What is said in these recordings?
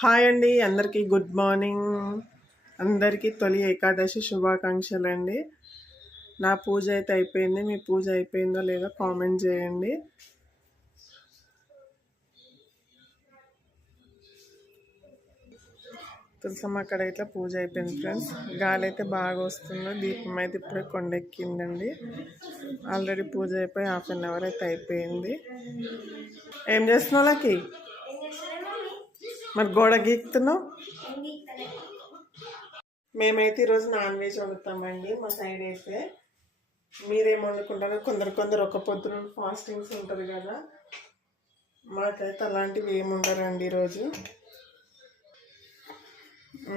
Hi అండి, అందరికీ good morning. అందరికీ తొలి ఏకాదశి శుభాకాంక్షలు అండి. నా పూజ అయితే అయిపోయింది. మీ పూజ అయిపోయిందో లేదో కామెంట్ చేయండి. తులసమ్మ అక్కడ అయితే పూజ అయిపోయింది ఫ్రెండ్స్. గాలి అయితే బాగా వస్తుంది. దీపం అయితే ఇప్పుడే కొండెక్కిందండి. ఆల్రెడీ పూజ అయిపోయి ½ అయితే అయిపోయింది. ఏం చేస్తున్నావు లకి? మరి గోడ గీక్తున్నావు? మేమైతే ఈరోజు నాన్ వెజ్ వండుతామండి. మా సైడ్ అయితే మీరేం వండుకుంటారో కొందరు ఒక పొద్దున ఫాస్టింగ్స్ ఉంటుంది కదా, మాకైతే అలాంటివి ఏమి ఉండరండి. ఈరోజు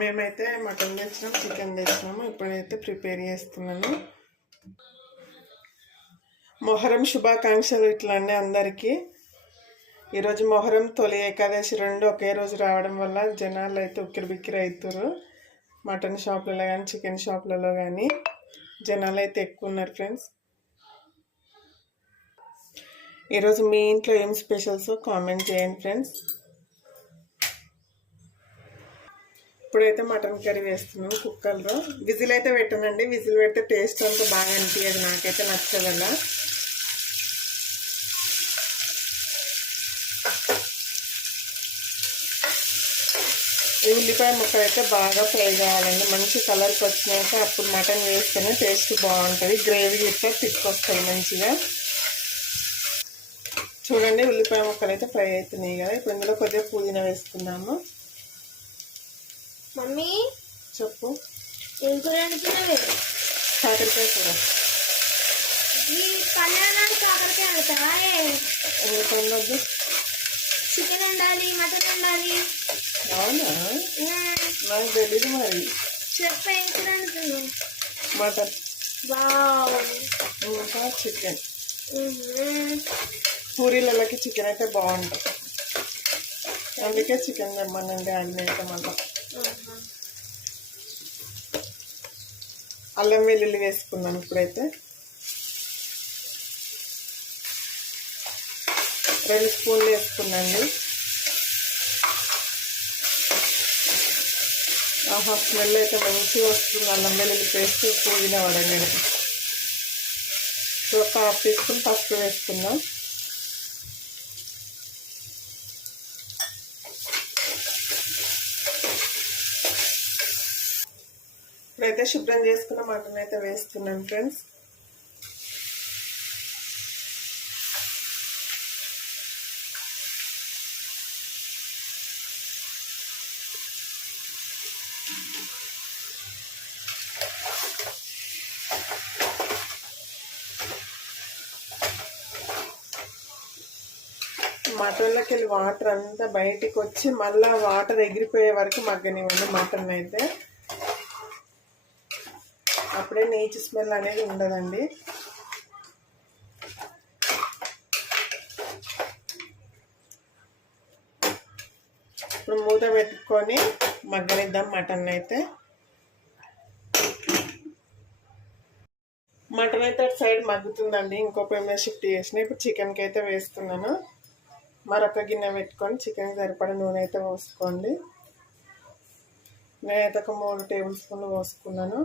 మేమైతే మటన్ తెచ్చినాం, చికెన్ తెచ్చినాము. ఇప్పుడైతే ప్రిపేర్ చేస్తున్నాను. మొహరం శుభాకాంక్షలు ఇట్లా అండి అందరికీ. ఈరోజు మొహరం తొలి ఏకాదశి రెండు ఒకే రోజు రావడం వల్ల జనాలు అయితే ఉక్కిరిబిక్కిరి అవుతారు. మటన్ షాప్లలో కానీ చికెన్ షాప్లలో కానీ జనాలు అయితే ఎక్కువ ఉన్నారు ఫ్రెండ్స్. ఈరోజు మీ ఇంట్లో ఏం స్పెషల్స్ కామెంట్ చేయండి ఫ్రెండ్స్. ఇప్పుడైతే మటన్ కర్రీ వేస్తున్నాను కుక్కర్లో. విజిల్ అయితే పెట్టానండి. విజిల్ పెడితే టేస్ట్ అంతా బాగా అనిపించదు, నాకైతే నచ్చదల్లా. ఈ ఉల్లిపాయ ముక్కలు అయితే బాగా ఫ్రై కావాలండి. మంచి కలర్కి వచ్చినాక అప్పుడు మటన్ వేస్తేనే టేస్ట్ బాగుంటుంది. గ్రేవీ ఇట్లా తిక్కొస్తాయి మంచిగా. చూడండి, ఉల్లిపాయ ముక్కలు అయితే ఫ్రై అవుతున్నాయి కదా. ఇప్పుడు ఇందులో కొద్దిగా పుదీనా వేసుకుందాము. మమ్మీ చెప్పు. ఏం కూర వండుతున్నావే? కాకరకాయ కూర. ఈ కళ్యాణానికి కాకరకాయ వండుతావా? ఎందుకు వండొద్దు? చికెన్ వండాలి, మటన్ వండాలి. అవునా? నాకు తెలీదు మరి. చెప్ప ఏం కూర వండుతున్నావు? మటన్. వావ్. ఇంకా చికెన్. పూరీలకి చికెన్ అయితే బాగుంటుంది, అందుకే చికెన్ తెమ్మనండి. అన్నీ అయితే మళ్ళీ అల్లం వెల్లుల్లి వేసుకున్నాను. ఇప్పుడైతే 2 స్పూన్లు వేసుకున్నాండి. స్మెల్ అయితే మంచిగా వస్తుంది. అల్లం వెల్లుల్లి పేస్ట్ పుదీనా వడగని. సో ఒక 1/2 టీ స్పూన్ పసుపు వేసుకుందాం. ఇప్పుడైతే శుభ్రం చేసుకున్న మటన్ అయితే వేస్తున్నాను ఫ్రెండ్స్. మటన్లోకి వెళ్ళి వాటర్ అంతా బయటికి వచ్చి మళ్ళీ వాటర్ ఎగిరిపోయే వరకు మగ్గనివ్వండి మటన్ అయితే. అప్పుడే నీచు స్మెల్ అనేది ఉండదండి. ఇప్పుడు మూత పెట్టుకొని మగ్గనిద్దాం మటన్ అయితే. మటన్ అయితే అటు సైడ్ మగ్గుతుందండి. ఇంకో పొయ్యి మీద షిఫ్ట్ చేసిన. ఇప్పుడు చికెన్కి అయితే వేస్తున్నాను. మరొక గిన్నె పెట్టుకొని చికెన్ సరిపడా నూనె అయితే పోసుకోండి. నేనైతే ఒక 3 టేబుల్ స్పూన్లు పోసుకున్నాను.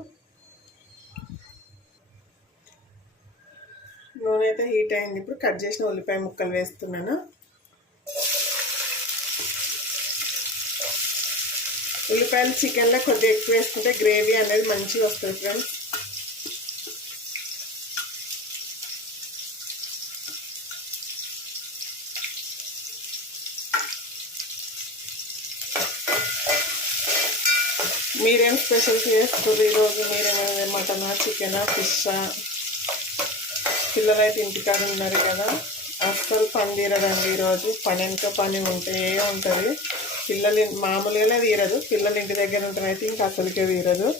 నూనె అయితే హీట్ అయింది. ఇప్పుడు కట్ చేసిన ఉల్లిపాయ ముక్కలు వేస్తున్నాను. ఉల్లిపాయలు చికెన్లో కొద్దిగా ఎక్కువ వేసుకుంటే గ్రేవీ అనేది మంచిగా వస్తుంది ఫ్రెండ్స్. మీరేం స్పెషల్స్ చేస్తారు ఈరోజు? మీరేమైనా మటనా, చికెనా, ఫిషా? పిల్లలు అయితే ఇంటికాడ ఉన్నారు కదా, అస్సలు పని తీరదండి. ఈరోజు పని వెనుక పని ఉంటే ఉంటుంది. పిల్లలు మామూలుగానే తీరదు, పిల్లలు ఇంటి దగ్గర ఉంటేనైతే ఇంకా అసలుకే తీరదు.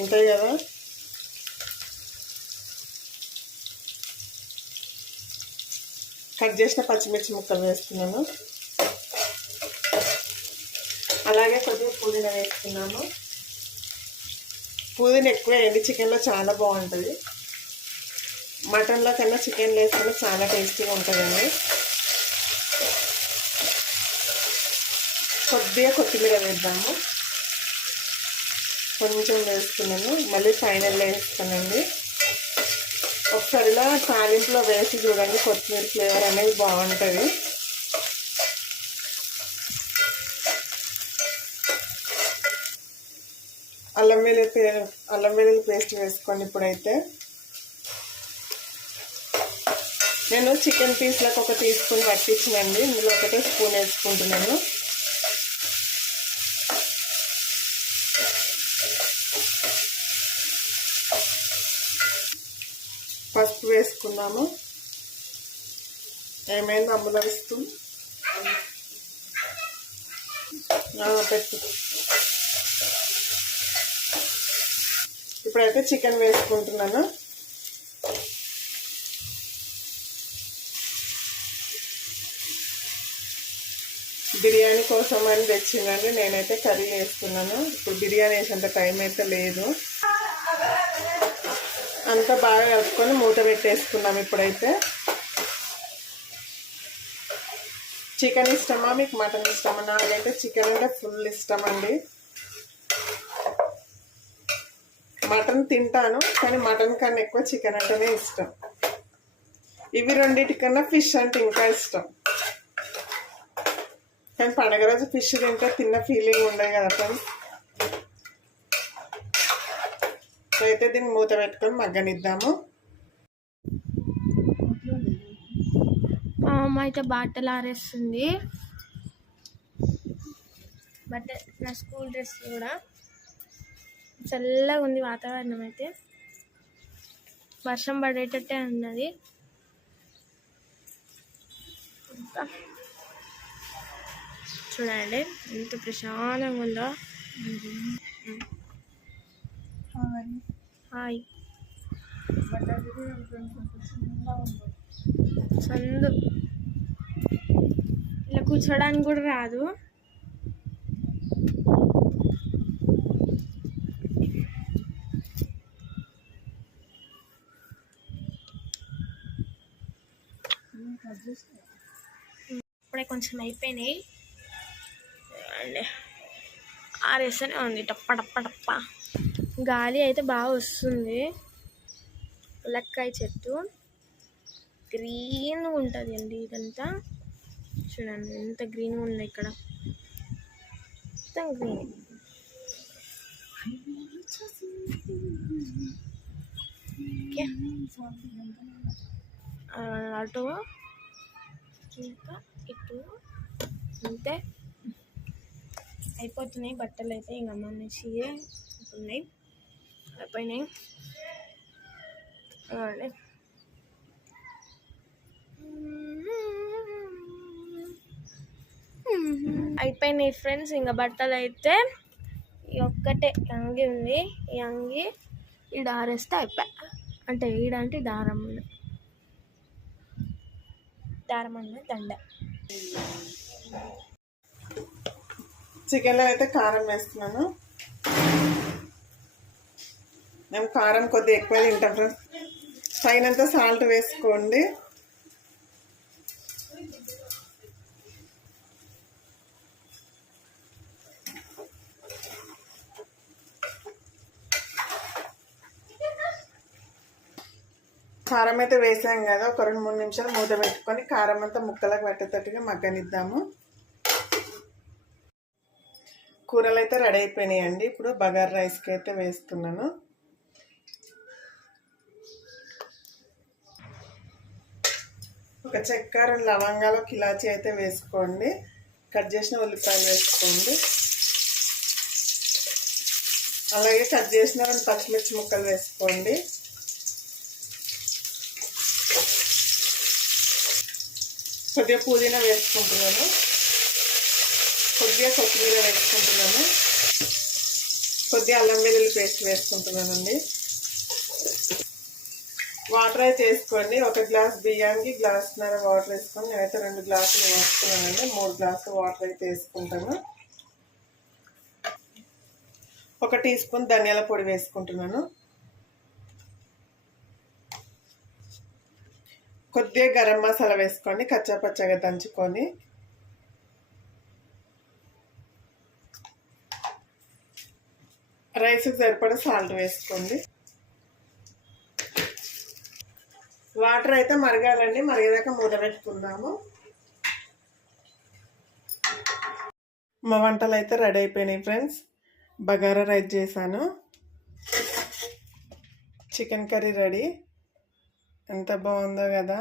అంతే కదా. కట్ చేసిన పచ్చిమిర్చి ముక్కలు వేస్తున్నాను. అలాగే కొద్దిగా పుదీనా వేస్తున్నాను. పుదీనా ఎక్కువ వేయండి, చికెన్లో చాలా బాగుంటుంది. మటన్లో కన్నా చికెన్ వేసుకుంటే చాలా టేస్టీగా ఉంటుందండి. కొద్దిగా కొత్తిమీర వేద్దాము. కొంచెం వేస్తున్నాను, మళ్ళీ ఫైనల్లో వేస్తానండి. ఒకసారి ఇలా తాలింపులో వేసి చూడండి, కొత్తిమీర ఫ్లేవర్ అనేది బాగుంటుంది. అల్లం వెల్లుల్లి పేస్ట్ వేసుకోండి. ఇప్పుడైతే నేను చికెన్ పీస్లకు 1 టీ స్పూన్ పట్టించినండి, ఇందులో 1 స్పూన్ వేసుకుంటున్నాను. పసుపు వేసుకున్నాము. ఏమైంది అమ్ముల ఇస్తుంది పెట్టు. ఇప్పుడైతే చికెన్ వేసుకుంటున్నాను. బిర్యానీ కోసం అని తెచ్చిందండి, నేనైతే కర్రీ వేస్తున్నాను. ఇప్పుడు బిర్యానీ వేసేంత టైం అయితే లేదు. అంతా బాగా కలుపుకొని మూత పెట్టేసుకున్నాం. ఇప్పుడైతే చికెన్ ఇష్టమా మీకు మటన్ ఇష్టమా? నాకైతే చికెన్ అంటే ఫుల్ ఇష్టం అండి. మటన్ తింటాను, కానీ మటన్ కన్నా ఎక్కువ చికెన్ అంటేనే ఇష్టం. ఇవి రెండింటికన్నా ఫిష్ అంటే ఇంకా ఇష్టం. కానీ పండగ రోజు ఫిష్ తింటే తిన్న ఫీలింగ్ ఉండదు కదా ఫ్రెండ్స్. అయితే దీన్ని మూత పెట్టుకొని మగ్గనిద్దాము. మా అమ్మ అయితే బట్టలు ఆరేస్తుంది. నా స్కూల్ డ్రెస్ కూడా. చల్లగా ఉంది వాతావరణం అయితే, వర్షం పడేటట్టే ఉన్నది. ఇంకా చూడండి ఎంత ప్రశాంతంగా ఉందో. హాయ్ సందు ఇలా కూర్చోడానికి కూడా రాదు. ఇప్పుడే కొంచెం అయిపోయినాయి, ఆరేస్తూనే ఉంది టప్ప టప్ప టప్ప. గాలి అయితే బాగా వస్తుంది. ములక్కాయ చెట్టు గ్రీన్గా ఉంటుంది అండి ఇదంతా. చూడండి ఎంత గ్రీన్గా ఉంది ఇక్కడ, మొత్తం గ్రీన్. ఓకే, అటు ఇంకా ఇటు అంతే. అయిపోతున్నాయి బట్టలు అయితే, ఇంకా మనిషి ఉన్నాయి, అయిపోయినాయి. అయిపోయినాయి ఫ్రెండ్స్. ఇంకా బట్టలు అయితే ఈ ఒక్కటే అంగి ఉంది, ఈ అంగి ఈడ ఆరేస్తే అయిపోయా. అంటే ఈడంటే దారం అన్న దండ. చికెన్లో అయితే కారం వేస్తున్నాను. మేము కారం కొద్దిగా ఎక్కువ తింటాం ఫ్రెండ్స్. తగినంత సాల్ట్ వేసుకోండి. కారం అయితే వేసాం కదా, ఒక 2-3 నిమిషాలు మూత పెట్టుకొని కారం అంతా ముక్కలకు పట్టేటట్టుగా మగ్గనిద్దాము. కూరలు అయితే రెడీ అయిపోయినాయండి. ఇప్పుడు బగారా రైస్కి అయితే వేస్తున్నాను. ఒక చెక్క, 2 లవంగాలు, ఇలాచీ అయితే వేసుకోండి. కట్ చేసిన ఉల్లిపాయలు వేసుకోండి. అలాగే కట్ చేసిన 2 పచ్చిమిర్చి ముక్కలు వేసుకోండి. కొద్దిగా పుదీనా వేసుకుంటున్నాను, కొద్దిగా కొత్తిమీర వేసుకుంటున్నాను, కొద్దిగా అల్లం వెల్లుల్లి పేస్ట్ వేసుకుంటున్నానండి. వాటర్ అయితే వేసుకోండి. 1 గ్లాస్ బియ్యానికి 1.5 గ్లాసున్నర వాటర్ వేసుకొని, నేనైతే 2 గ్లాసులు వేసుకున్నానండి. 3 గ్లాసులు వాటర్ అయితే వేసుకుంటాను. 1 టీ స్పూన్ ధనియాల పొడి వేసుకుంటున్నాను. కొద్దిగా గరం మసాలా వేసుకోండి, కచ్చా పచ్చగా దంచుకొని. రైస్కి సరిపడా సాల్ట్ వేసుకోండి. వాటర్ అయితే మరగాలండి, మరిగేదాకా మూత పెట్టుకుందాము. మా వంటలు అయితే రెడీ అయిపోయినాయి ఫ్రెండ్స్. బగారా రైస్ చేశాను, చికెన్ కర్రీ రెడీ. ఎంత బాగుందో కదా.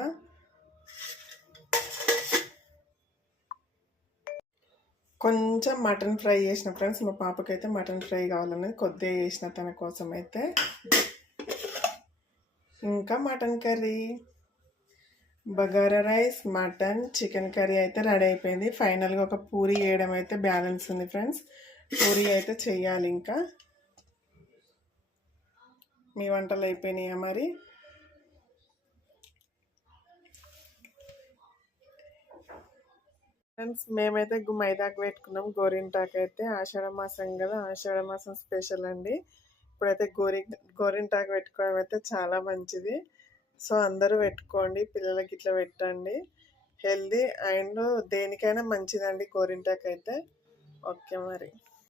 కొంచెం మటన్ ఫ్రై చేసిన ఫ్రెండ్స్, మా పాపకైతే మటన్ ఫ్రై కావాలని కొద్దిగా చేసిన తన కోసం అయితే. ఇంకా mutton curry, bagara rice, mutton, chicken curry అయితే రెడీ అయిపోయింది. ఫైనల్గా ఒక పూరి వేయడం అయితే బ్యాలెన్స్ ఉంది ఫ్రెండ్స్. పూరి అయితే చెయ్యాలి. ఇంకా మీ వంటలు అయిపోయినాయా మరి? ఫ్రెండ్స్ మేమైతే మైదాకు పెట్టుకున్నాం. గోరింటాకు అయితే ఆషాఢ మాసం కదా, ఆషాఢ మాసం స్పెషల్ అండి. ఇప్పుడైతే గోరింటాకు పెట్టుకోవడం అయితే చాలా మంచిది. సో అందరూ పెట్టుకోండి, పిల్లలకి ఇట్లా పెట్టండి. హెల్దీ అండ్ దేనికైనా మంచిదండి గోరింటాకు అయితే. ఓకే మరి.